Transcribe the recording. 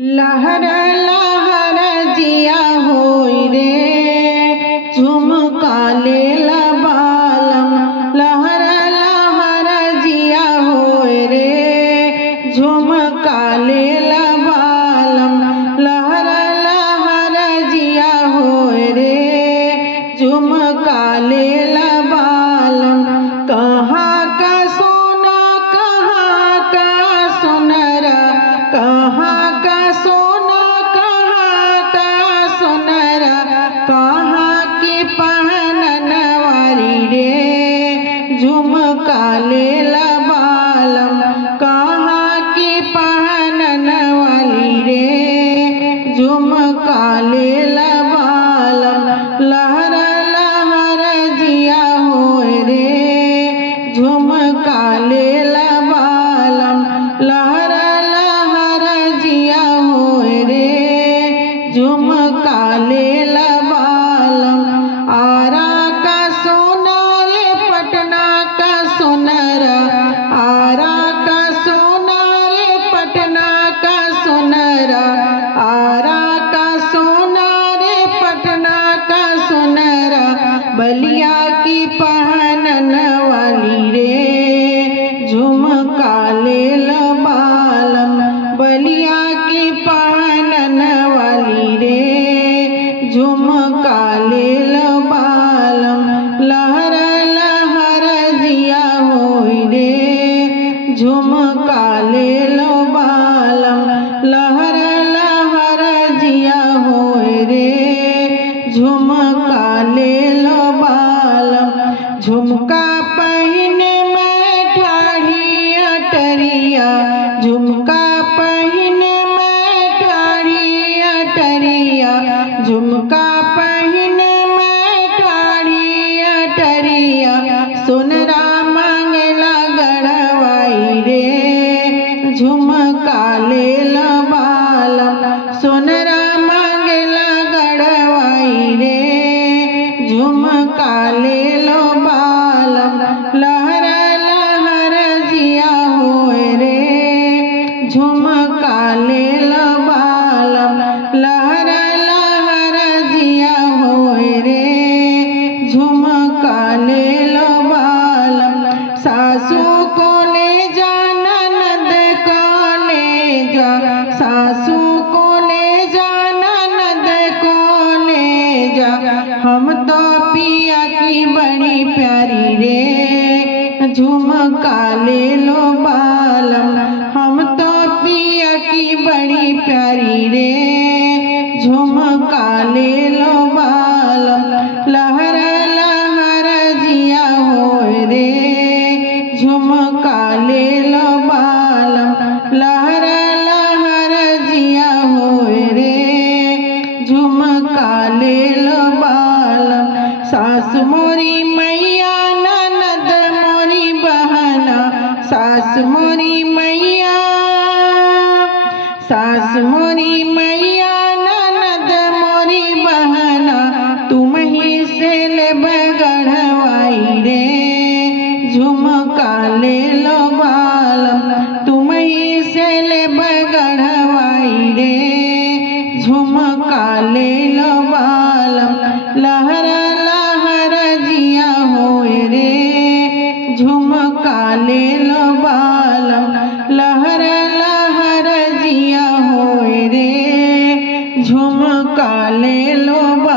लहर लहर जिया होई रे झुमका लेला बालम। लहर लहर जिया होई रे झुमका लेला बालम। लहर लहर जिया होई रे झुमका लेला बालम। कहाँ का सोना कहाँ का सोनरा, कहाँ का सोना कहाँ का सोनरा, कहाँ की पहनन वाली रे झुमका लेला बालम। कहाँ की पहनन वाली रे झुमका लेला बालम। लहर लहर जिया होए रे झुमका लेला बालम। लहर लहर जिया होए रे झुमका लेला बालम। आरा का सोना रे पटना का सोनरा, आरा का सोना रे पटना का सोनरा, आरा का सोना रे पटना का सोनरा, बलिया की पहनन वाली रे झुमका लेला बालम। बलिया की पहनन वाली रे झुमका लेला बालम। लहर लहर जिया होई रे झुमका लेला बालम। लहर लहर जिया होई रे झुमका लेला बालम। झुमका पहिने में ठाढ़ी अटरिया, झुमका पहिने में ठाढ़ी अटरिया, झुमका पहिने में ठाढ़ी अटरिया, सोनरा मांगेला गढ़वाई रे झुमका लेला बालम। सोनरा मांगेला गढ़वाई रे झुमका लेला बालम। लहर लहर जिया होए रे झुमका लेला बालम। लहर लहर जिया होए रे झुमका लेला बालम। सासू को ले जा ननद को ले जा, सासू को ले जा ननद को ले जा, हम तो पिया की बड़ी प्यारी रे झुमका ले लो बालम। हम तो पिया की बड़ी प्यारी रे झुमका ले लो बालम। लहर लहर जिया होए रे झुमका ले लो बालम। लहर लहर जिया होए रे झुमका ले लो बालम। सास मोरी मैया ननद मोरी बहना, सास मोरी मैया, सास मोरी मैया ननद मोरी बहना, तुम ही से ले गढ़वाई रे झुमका ले लो बालम। तुम ही से ले गढ़वाई रे झुमका ले लो बालम। लहर लहर जिया होए रे झुमका ले लो बालम। लहर लहर जिया होए रे झुमका ले लो बालम।